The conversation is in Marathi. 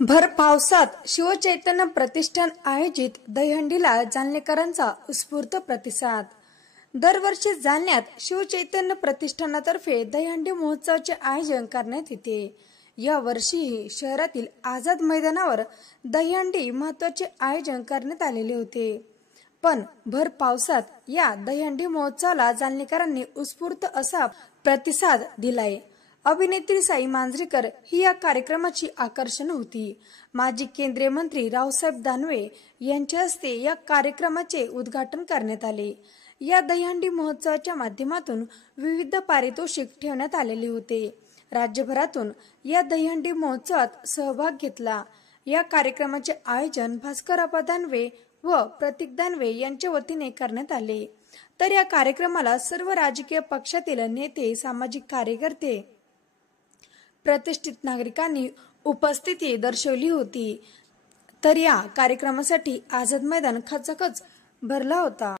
भर पावसात शिवचैतन्य प्रतिष्ठान आयोजित दहीहंडीला जालनेकरांचा उत्स्फूर्त प्रतिसाद। दरवर्षी जालन्यात शिवचैतन्य प्रतिष्ठानातर्फे दहीहंडी महोत्सवाचे आयोजन करण्यात येते। या वर्षीही शहरातील आझाद मैदानावर दहीहंडी महत्त्वाचे आयोजन करण्यात आलेले होते। पण भर पावसात या दहीहंडी महोत्सवाला जालनेकरांनी उत्स्फूर्त असा प्रतिसाद दिलाय। अभिनेत्री साई मांजरेकर ही या कार्यक्रमाची आकर्षण होती। माजी केंद्रीय मंत्री रावसाहेब दानवे यांच्या हस्ते या कार्यक्रमाचे उद्घाटन करण्यात आले। या दहीहंडी महोत्सवाच्या माध्यमातून विविध पारितोषिक ठेवण्यात आलेले होते। राज्यभरातून या दहीहंडी महोत्सवात सहभाग घेतला। या कार्यक्रमाचे आयोजन भास्करप्पा दानवे व प्रतीक दानवे यांच्या वतीने करण्यात आले। तर या कार्यक्रमाला सर्व राजकीय पक्षातील नेते, सामाजिक कार्यकर्ते, प्रतिष्ठित नागरिकांनी उपस्थिती दर्शवली होती। तर या कार्यक्रमासाठी आझाद मैदान खचाखच भरला होता।